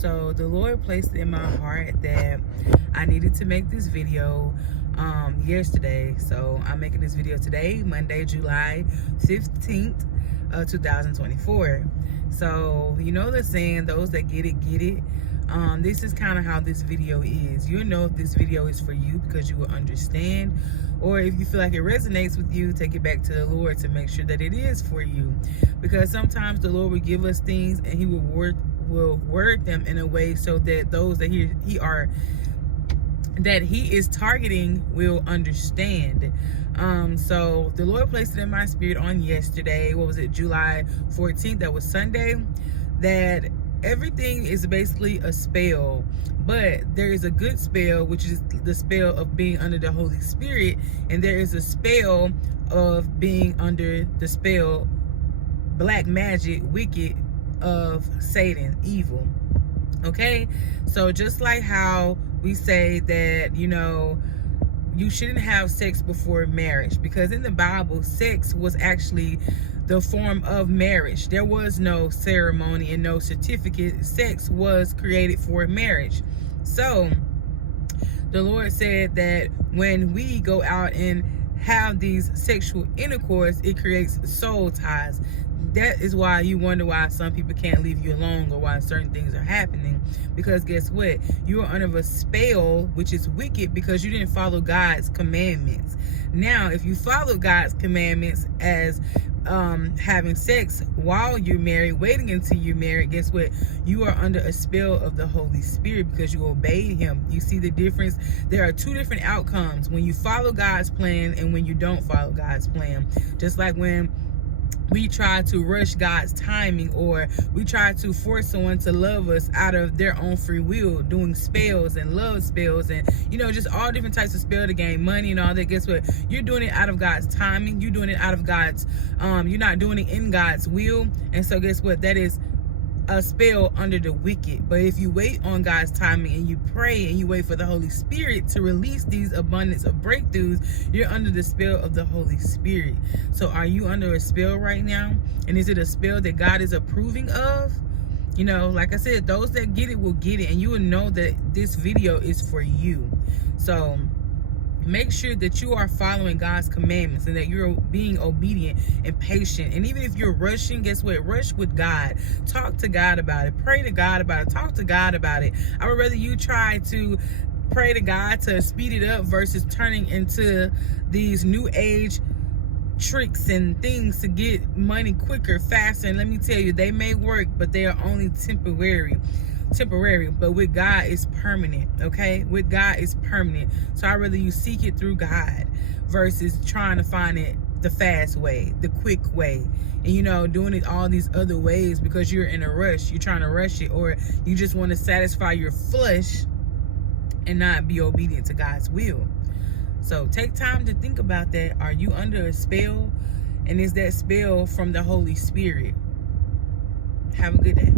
So the Lord placed in my heart that I needed to make this video yesterday. So I'm making this video today, Monday, July 15th, 2024. So you know the saying, those that get it, get it. This is kind of how this video is. You'll know if this video is for you because you will understand, or if you feel like it resonates with you, take it back to the Lord to make sure that it is for you. Because sometimes the Lord will give us things and he will word them in a way so that those that he is targeting will understand. So the Lord placed it in my spirit on yesterday, what was it, July 14th, that was Sunday, that everything is basically a spell, but there is a good spell, which is the spell of being under the Holy Spirit, and there is a spell of being under the spell, black magic, wicked, of Satan, evil. Okay, so just like how we say that, you know, you shouldn't have sex before marriage, because in the Bible, sex was actually the form of marriage. There was no ceremony and no certificate. Sex was created for marriage. So the Lord said that when we go out and have these sexual intercourse, it creates soul ties. That is why you wonder why some people can't leave you alone, or why certain things are happening. Because guess what? You are under a spell, which is wicked, because you didn't follow God's commandments. Now, if you follow God's commandments as having sex while you're married, waiting until you're married, guess what? You are under a spell of the Holy Spirit because you obeyed him. You see the difference? There are two different outcomes when you follow God's plan and when you don't follow God's plan. Just like when we try to rush God's timing, or we try to force someone to love us out of their own free will, doing spells and love spells and, you know, just all different types of spell to gain money and all that. Guess what? You're doing it out of God's timing. You're doing it out of God's, you're not doing it in God's will. And so guess what? That is a spell under the wicked. But if you wait on God's timing and you pray and you wait for the Holy Spirit to release these abundance of breakthroughs, you're under the spell of the Holy Spirit. So are you under a spell right now? And is it a spell that God is approving of? You know, like I said, those that get it will get it, and you will know that this video is for you. So make sure that you are following God's commandments and that you're being obedient and patient. And even if you're rushing, guess what? Rush with God. Talk to God about it. Pray to God about it. Talk to God about it. I would rather you try to pray to God to speed it up versus turning into these new age tricks and things to get money quicker, faster. And let me tell you, they may work, but they are only temporary, but with God it's permanent. Okay, with God it's permanent. So I'd rather you seek it through God versus trying to find it the fast way, the quick way, and, you know, doing it all these other ways because you're in a rush. You're trying to rush it, or you just want to satisfy your flesh and not be obedient to God's will. So take time to think about that. Are you under a spell? And is that spell from the Holy Spirit? Have a good day.